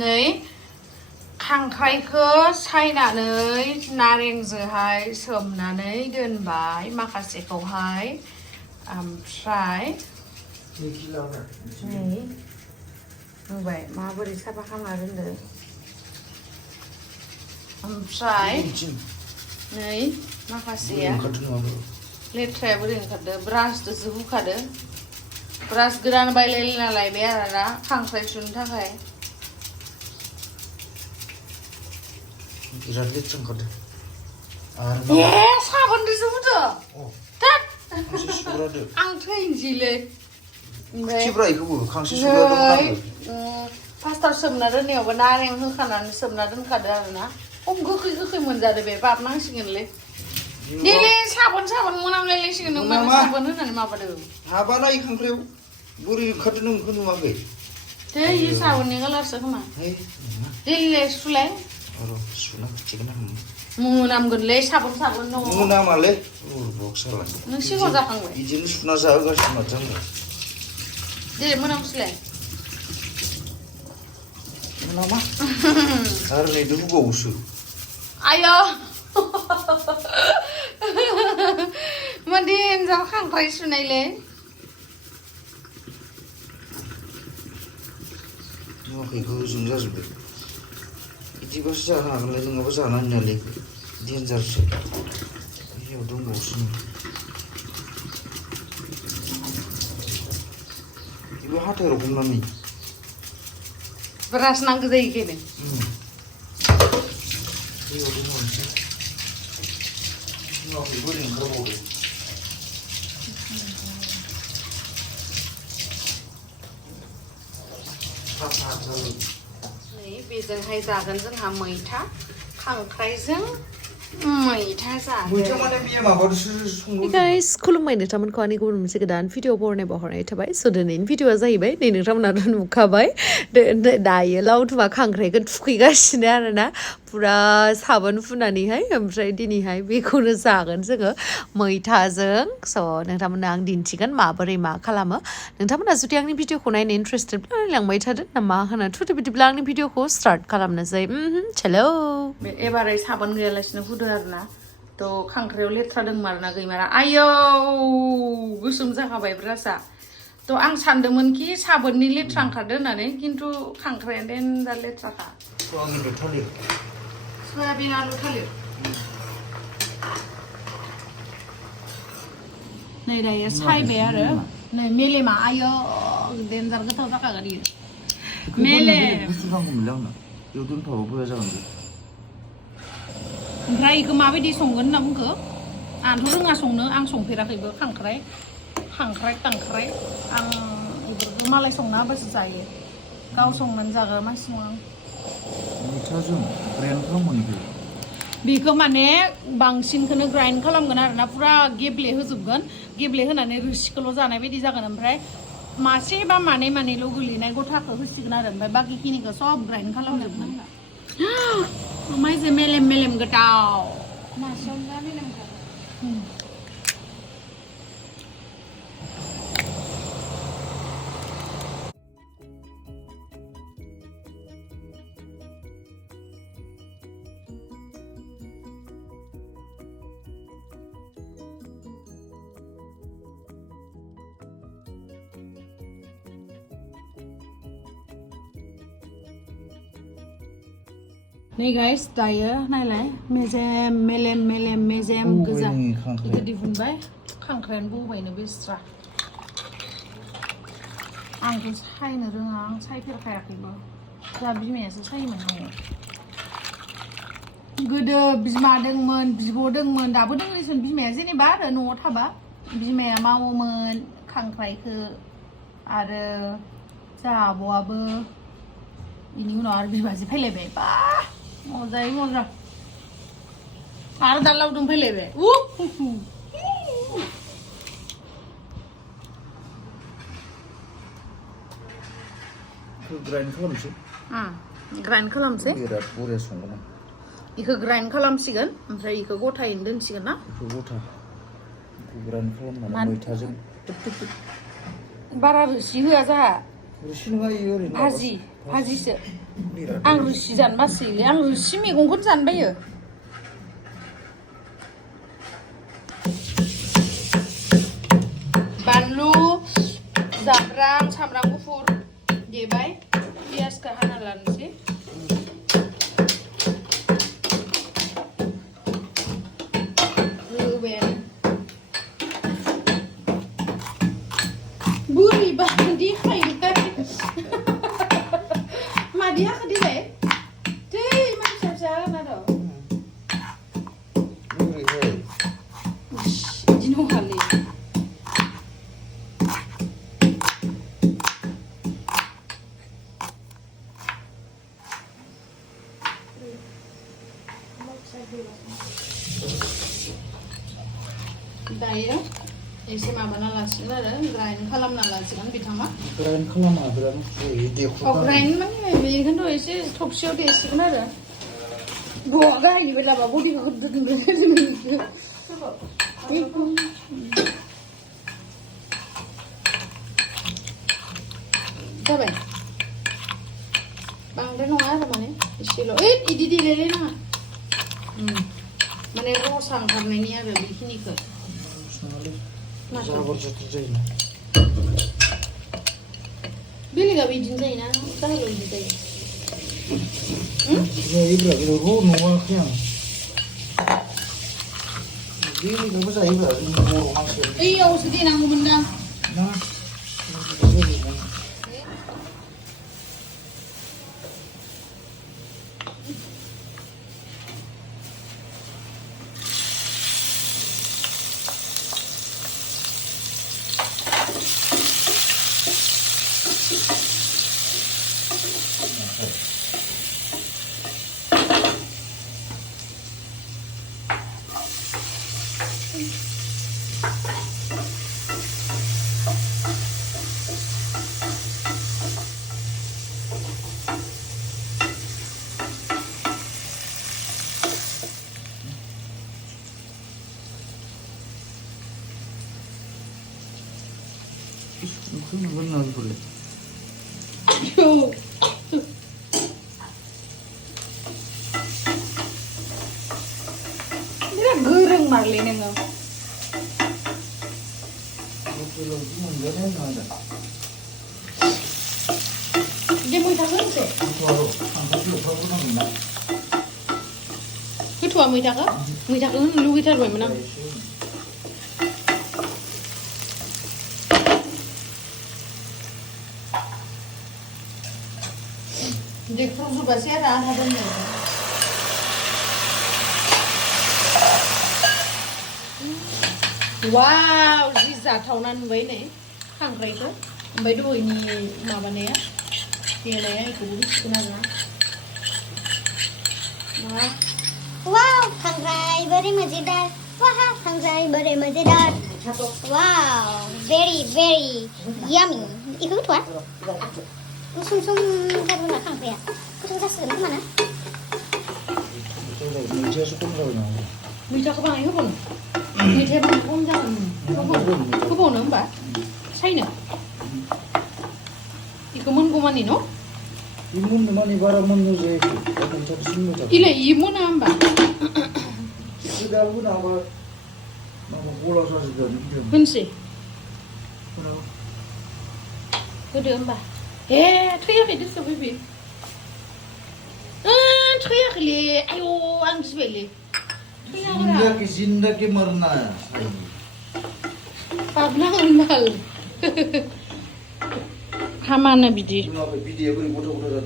नै खांख्राइखौ सायनानै नारेंजोंहाय सोमनानै दोनबाय माखासेखौहाय ओमफ्राय नै नुबाय माबोरै साफा खालामना दोनदो ओमफ्राय नै माखासेया लेथ्राया बोरै ओंखारदो ब्रासजोंसो हुखादो ब्रास गोदान बायलायलायना लायबाय आरोना खांख्राइ सुनो थाखाय बिराद लेथ्रा ओंखारदो साबोनजोंसो हुदो आं थैनोसैलै फार्स्टआव सोमना दोननायावबो नारें होखानानै सोमना दोनखादो आरोना गोखै गोखै मोनजादो बे बाबनांसिगोनलै देलै साबोन मोनामलायलायसिगोन नों मानो साबोन होनानै माबादो हाबानाय खांख्राइयाव बोरै ओंखारदो नों बेखौ नुवाखै दे इयो साबोननि कालारसो खोमा देलै सुलाय सुना थिगोन आं मोनामगोनलै साबोन दङ मोनामालै बक्सालाय नों सिगाङाव जाखांबाय बिदिनो सुना जाहोगासिनो माथो आंलाय दे मोनामसुलाय मोनामा आरो नै दुबावसो आयो मादि हिनजाव खांख्राइ सुनायलै नुवाखै गोजों जाजोब्बाय बिदिबासो जानो हागोनलाय नङाबा जानो हानायालै देन्जारसो बेयाव दंबावोसो बेबो हाथायाव हमनानै ब्रास नांगौ जायो बेखायनो बेयाव दंबावोसो नुवाखै बोरै ओंखारबावदो नै बेजोंहाय जागोन जोंहा मैथा खांख्राइजों मैथा जागोन guys खुलुमबाय नोंथांमोनखौ आंनि गुबुन मोनसे गोदान भिडिअ बरनायबा हरनाय थाबाय स' दिनैनि भिडिअआ जाहैबाय नै नोंथांमोनाथ' नुखाबाय दायो लावदुमा खांख्राइखौ थुखैगासिनो आरोना पुरा साबोन फुनानैहाय ओमफ्राय दिनैहाय बेखौनो जागोन जोङो मैथाजों स' नोंथांमोननो आं दिन्थिगोन माबोरै मा खालामो नोंथांमोना जुदि आंनि भिडिअखौ नायनो इन्टारेस्टेडब्ला नायलांबाय थादो ना मा होनो थुदो बिदिब्ला आंनि भिडिअखौ स्टार्ट खालामनोसै चलो एबारै साबोन गैयालासिनो हुदो आरोना थ' खांख्राइयाव लेथ्रा दंमोन आरोना गैमारा आयौ गोसोम जाखाबाय ब्रासआ थ' आं सानदोंमोनखि साबोननि लेथ्रा ओंखारदो होननानै खिन्थु खांख्राइया देनजार लेथ्राखा सयाबिन आलु थालिर नै दायो सायबाय आरो नै मेलेमा आयौ देनजार गोथाव जाखागोन इयो मेलेम बेयाव दोनथ'बा बोया जागोन बे ओमफ्राय बेखौ माबायदि संगोन होनना बुंखो आंथ' रोङा संनो आं संफेराखैबो खांख्राइ आं बेफोरखौ मालाय संना होबासो जायो गाव संनानै जाग्रा मानसि नङा आं मैथाजों ग्राइन्ड खालामगोन बेखौ माने बांसिनखौनो ग्राइन्ड खालामगोन आरोना पुरा गेब्लेहोजोबगोन गेब्लेहोनानै रोसिखौल' जानाय बायदि जागोन ओमफ्राय मासे बा मानैल' गोलैनाय गथाखौ होसिगोन आरो ओमफ्राय बाकिखिनिखौ सब ग्राइन्ड खालामजोबगोन माइसे मेलेम गोथाव मासेयावनो मेलेम नै गाइस दायो नायलाय मेजेम मेलेम गोजा बेखौ दिहुनबाय खांख्रायानो बौबायनो बेस्रा आंथ' सायनो रोङा आं सायफेरखायाखैबो दा बिमायासो सायोमोन न'आव गोदो बिमा दंमोन बिब' दंमोन दाबो दंसोन बिमाया जेनेबा आरो न'आव थाबा बिमाया मावोमोन खांख्राइखौ आरो जोंहा आब'आबो बेनि उनाव आरो बिबाजै फैलायबाय बा मजायै मजा आरो दा लावदुम फैलायबाय ग्राइन्ड खालामसै बिराद बरिया संगोन आं बेखौ ग्राइन्ड खालामसिगोन ओमफ्राय बेखौ गथायैनो दोनसिगोन ना बेखौ गथा ग्राइन्ड खालामनानै मैथाजों बारा रोसि होआ जोंहा रोसि नङा इयो ओरैनो भाजिसो आं रोसि जानो बासोयोलै आं रोसि मैगंखौनो जानो बायो बानलु जाब्रां सामब्राम गुफुर देबाय पियासखौ हाना लानोसै होबायानो बोरैबा देखायोहाय मादि हाखो देलाय दै मानसिया फिसा आरोना र' बिदि नङालै दायो एसे माबाना लासिगोन आरो ग्राइन्ड खालामना लासिगोन बिथाङा ग्राइन्ड खालामा ग्राइन्ड माने बेखौथ' एसे थबसियाव देसिगोन आरो बहा गाहायनिफ्राय लाबा बडिखौ जाबाय बांद्राय नङा आरो माने एसेल' इदि देलायलाय नाङा माने रसा ओंखारनायनि आरो बेखिनिखौ बेलेगा बिदिनो जायोना गाहायल' बिदि जायो जायोब्रा बेखौ नङाखै आं बेलेगाबो जायोब्रा जोंनि बर' मानसिया ओइयावसो देनांगौमोन दां ना बिराद गोरों मारलै नोङो दे मैथाखौ होनोसै होथ'वा मैथाखौ होनो लुगैथारबायमोन आं देख्रुबजोबासै आरो आधा दोननो वाव जि जाथावना नुबाय नै खांख्राइखौ ओमफ्राय दहायनि माबानाया देनाया बेखौबो होसिगोन आरोना वाव खांख्राइ बड़ी मजेदार वाह खांख्राइ बड़े मजेदार वाव very very yummy इखौ होथ'आ गुसुं जादोंना खांख्राइया गोथाव जासिगोन खोमा ना मैथाखौ बाङाय होबावनो मैथाया बाङाय खम जागोन होबावनो होमबा सायनो बेखौ मोनगौमानि न' मोननो बारा मोननो जायाखै इलाय इ मोना होमबा होनसै होदो होमबा हे थैयाखै दस बेबि थैयाखैलै आयौ आं गिबायलै जिंदगी मरना बाबनांगोन बाल हामानो बिदि बिदिया बोरै गथ' जादों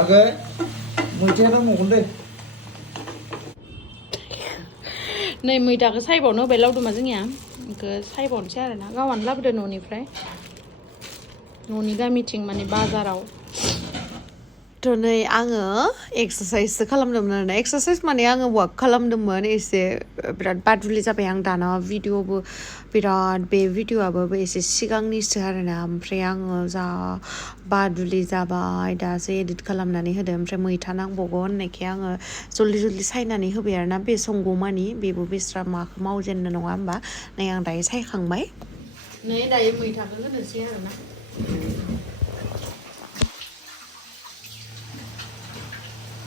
आगे मैथाया नांबावगोन दे नै मैथाखौ सायबावनो होबाय लावदुमा जोंनिया बेखौ सायबावनोसै आरोना गावआनो लाबोदो न'निफ्राय न'नि गामिथिं माने बाजाराव थ' नै आङो एक्सारसाइससो खालामदोंमोन आरोना एक्सारसाइस माने आङो वाक खालामदोंमोन एसे बिराद बादुलि जाबाय आं दाना भिडिअबो बिराद बे भिडिअआबो एसे सिगांनिसो आरोना ओमफ्राय आङो जा बादुलि जाबाय दासो एडिट खालामनानै होदो ओमफ्राय मैथा नांबावगौ होननायखाय आङो जल्दि सायनानै होबाय आरोना बे संगौमानि बेबो बेस्रा माखौ मावजेननो नङा होमबा नै आं दायो सायखांबाय नै दायो मैथाखौ होनोसै आरोना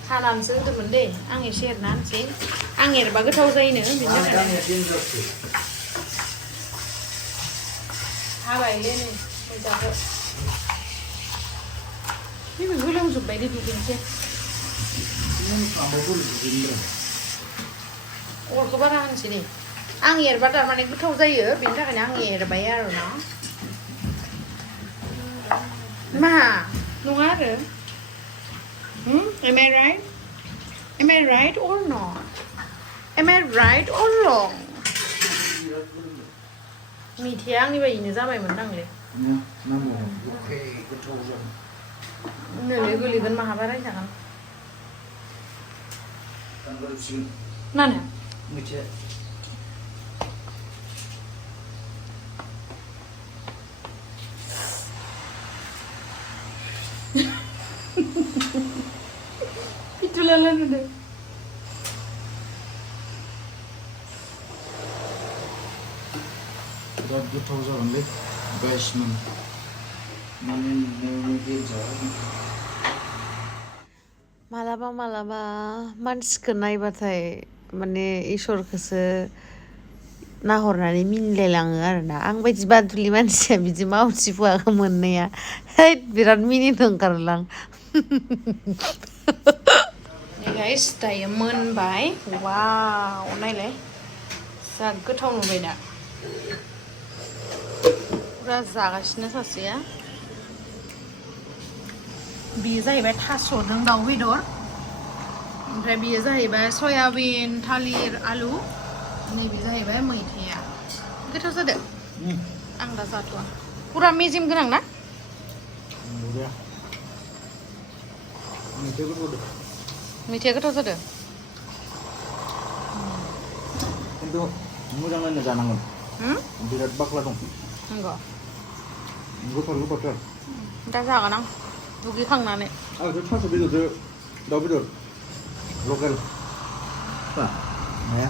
हानानैसो होदोंमोन दे आं एसे एरना होनोसै आं एरबा गोथाव जायोनो बेनि थाखायनो हाबायलै नै मैथाखौ बेबो गोलावजोब्बाय दे दुगैनोसै अरखौ बारा होनोसै दे आं एरबा थारमाने गोथाव जायो बेनि थाखायनो आं एरबाय आरोना मा नङा आरो am I right am I right or not am I right or wrong मिथिया आंनि बायदिनो जाबायमोन दांलै नोलै गोलैगोन माहाबा रायजागोन मानो पिटुलाला नुदों बिराद गोथाव जागोनलै गाइसमोन माने मालाबा मालाबा मानसिखौ नायबाथाय माने इसोरखौसो नाहरनानै मिनिलायलाङो आरोना आं बायदि बादुलि मानसिया बिदि मावथिफुवाखौ मोननाया हैद बिराद मिनिनो ओंखारोलां गाइस दायो मोनबाय वाव नायलाय जा गोथाव नुबाय दा पुरा जागासिनो सासेया बेयो जाहैबाय थास'जों दाउ बेदर ओमफ्राय बेयो जाहैबाय सयाबिन थालिर आलु नैबे जाहैबाय मैथाया गोथाव जादों आं दा जाथ'आ पुरा मेजेम गोनां ना मैथाया गोथाव जादों खिन्थु मोजां नायना जानांगोन बिराद बाख्ला दं नंगौ गोथाव दा जागोन आं दुगैखांनानै थास' बेदरजों दाउ बेदर लकेल माया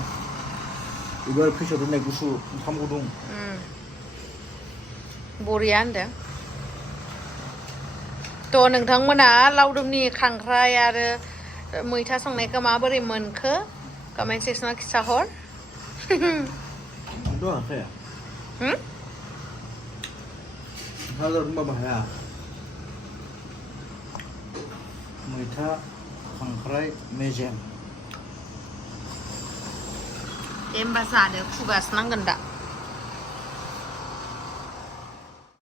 एबार फ्रिजआव दोननाय गुसु ओंखाम गुदुं बरिया होनदों थ' नोंथांमोना लावदुमनि खांख्राइ आरो मैथा संनायखौ माबोरै मोनखो कमेन्ट सेक्सनाव खिथाहर हाजार होनबाबो हाया मैथा खांख्राइ मेजेम दे होमबा जादो खुगासो नांगोन दा